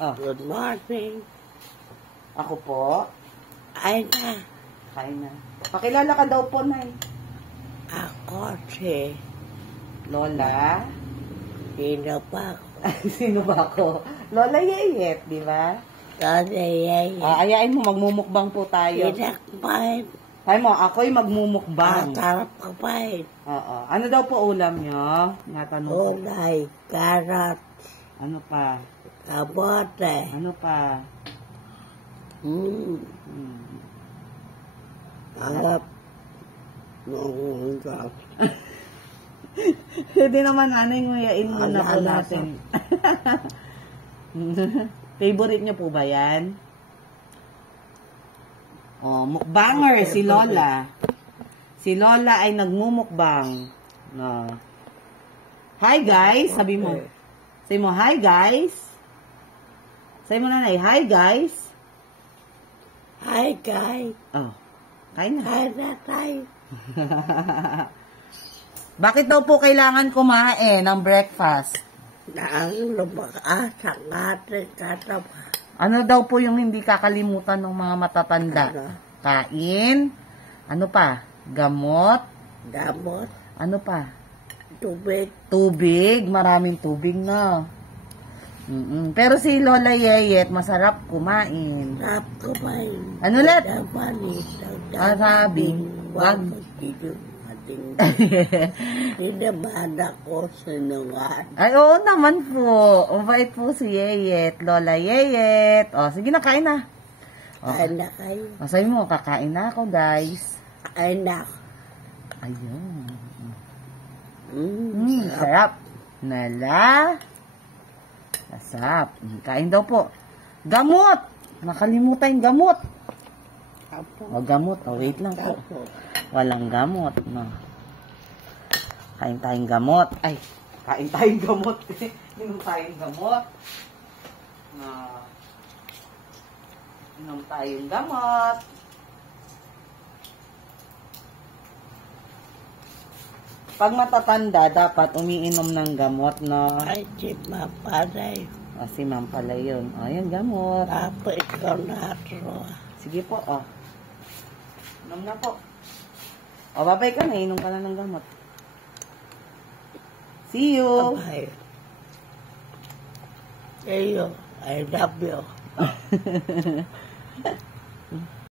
Oh. Good morning. Ako po. Ay na. Kain na. Pakilala ka daw po, Nay. Ako si Lola. Sino pa ako? Sino ba ako? Lola Yeyet, di ba? Yay. Ayain mo, magmumukbang po tayo. Pinakbain. Tayo mo, ako'y magmumukbang. Matarap ka pa eh. Oo. Ano daw po ulam nyo? Natanong ko. Ulay, karat, Ano pa? kabote. Ano pa? Harap. Nung Pwede naman, anay, nguyain muna po natin. Favorite nyo po ba yan? Oh, mukbanger, si Lola. Si Lola ay nagmumukbang. No. Hi guys, sabi mo. Sabi mo, hi guys. Sabi mo nanay, hi guys. Hi guys. Oh, kain na. Hi na tayo. Bakit daw po kailangan kumain ng breakfast? Nang lumakas ang ating katawan. Ano daw po yung hindi kakalimutan ng mga matatanda? Ano? Kain. Ano pa? Gamot. Gamot. Ano pa? Tubig. Tubig. Maraming tubig na. Pero si Lola Yeyet, masarap kumain. Sarap kumain. Ano ulit? Sabi. Wag. Hinabahan ako sinungan. Ay, oo naman po. Mabait po si Yeyet. Lola Yeyet. O, sige na, kain na. O, Kain na kayo. sabi mo, kakain na ako, guys. Kain na. Ayun. Sarap. Sarap. Nala. Masarap. Kain daw po. Gamot! Nakalimutan yung gamot. Apo. O, gamot. O, wait lang po. Apo. Walang gamot. No. Kain tayong gamot. Ay, kain tayong gamot. Inom tayong gamot. Inom tayong gamot. Pag matatanda, dapat umiinom ng gamot, no? Ay, si maparay. O, si ma'am pala yun. O, yan, gamot. Apo, ikaw na ito. Sige po, o. Inom na po. O, babay ka na. Inom ka na ng gamot. See you! Bye. Ayo, I love you.